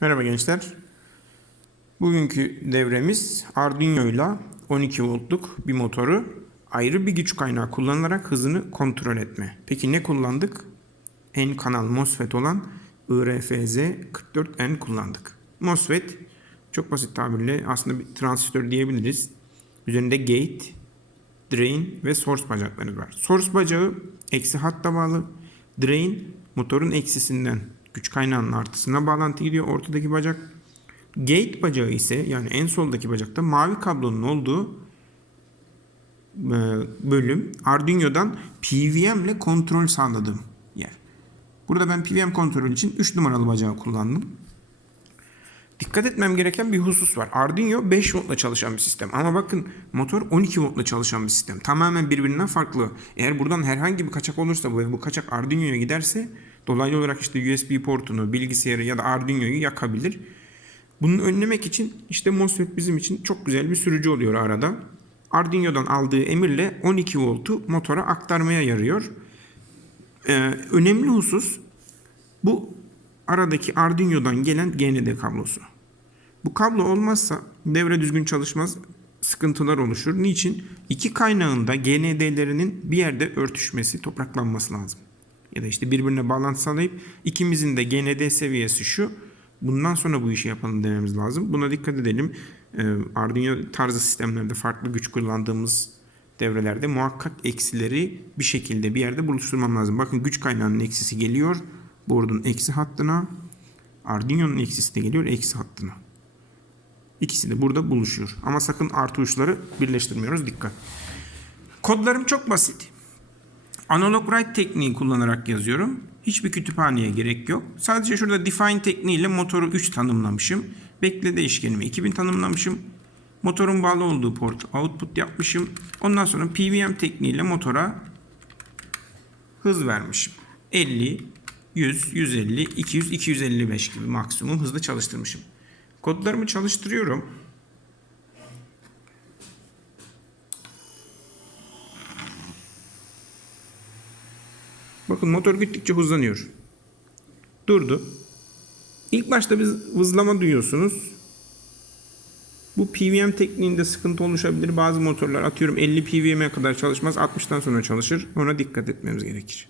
Merhaba gençler. Bugünkü devremiz Arduino ile 12 voltluk bir motoru ayrı bir güç kaynağı kullanılarak hızını kontrol etme. Peki ne kullandık? N kanal MOSFET olan IRFZ 44N kullandık. MOSFET çok basit tabirle aslında bir transistör diyebiliriz. Üzerinde gate, drain ve source bacakları var. Source bacağı eksi hatta bağlı. Drain motorun eksisinden güç kaynağının artısına bağlantı gidiyor ortadaki bacak. Gate bacağı ise yani en soldaki bacakta mavi kablonun olduğu e, bölüm Arduino'dan PWM ile kontrol sağladığım yer. Burada ben PWM kontrol için 3 numaralı bacağı kullandım. Dikkat etmem gereken bir husus var. Arduino 5 voltla çalışan bir sistem. Ama bakın motor 12 voltla çalışan bir sistem. Tamamen birbirinden farklı. Eğer buradan herhangi bir kaçak olursa bu, bu kaçak Arduino'ya giderse dolaylı olarak işte USB portunu, bilgisayarı ya da Arduino'yu yakabilir. Bunu önlemek için işte MOSFET bizim için çok güzel bir sürücü oluyor arada. Arduino'dan aldığı emirle 12 voltu motora aktarmaya yarıyor. Ee, önemli husus bu aradaki Arduino'dan gelen GND kablosu. Bu kablo olmazsa devre düzgün çalışmaz, sıkıntılar oluşur. Niçin? İki kaynağında GND'lerinin bir yerde örtüşmesi, topraklanması lazım. Ya da işte birbirine bağlantı sağlayıp ikimizin de GND seviyesi şu. Bundan sonra bu işi yapalım dememiz lazım. Buna dikkat edelim. Ee, Arduino tarzı sistemlerde farklı güç kullandığımız devrelerde muhakkak eksileri bir şekilde bir yerde buluşturmam lazım. Bakın güç kaynağının eksisi geliyor. Board'un eksi hattına. Arduino'nun eksisi de geliyor eksi hattına. İkisi de burada buluşuyor. Ama sakın artı uçları birleştirmiyoruz. Dikkat. Kodlarım çok basit. Analog write tekniği kullanarak yazıyorum. Hiçbir kütüphaneye gerek yok. Sadece şurada define tekniğiyle motoru 3 tanımlamışım. Bekle değişkenimi 2000 tanımlamışım. Motorun bağlı olduğu port output yapmışım. Ondan sonra PWM tekniğiyle motora hız vermişim. 50, 100, 150, 200, 255 gibi maksimum hızla çalıştırmışım. Kodlarımı çalıştırıyorum. Bakın motor gittikçe hızlanıyor. Durdu. İlk başta bir hızlama duyuyorsunuz. Bu PWM tekniğinde sıkıntı oluşabilir. Bazı motorlar atıyorum 50 PWM'e kadar çalışmaz. 60'tan sonra çalışır. Ona dikkat etmemiz gerekir.